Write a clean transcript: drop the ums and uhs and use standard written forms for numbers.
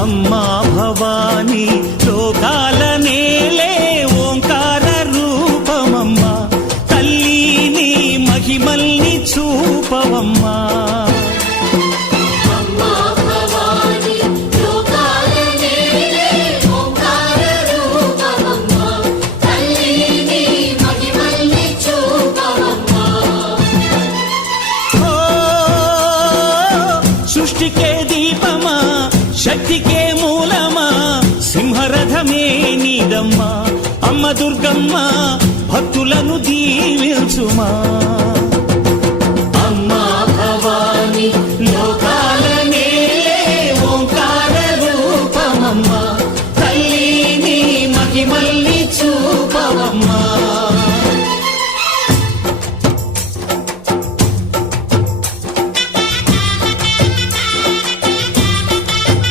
అమ్మా భవానీ లోకాల నేలే ఓంకార రూపమమ్మా, తల్లి నీ మహిమల్ని చూపవమ్మా. సృష్టికే దీపమా, శక్తికే మూలమా, సింహరథమే నీదమ్మా. అమ్మ దుర్గమ్మ భక్తులను దీవించుమా.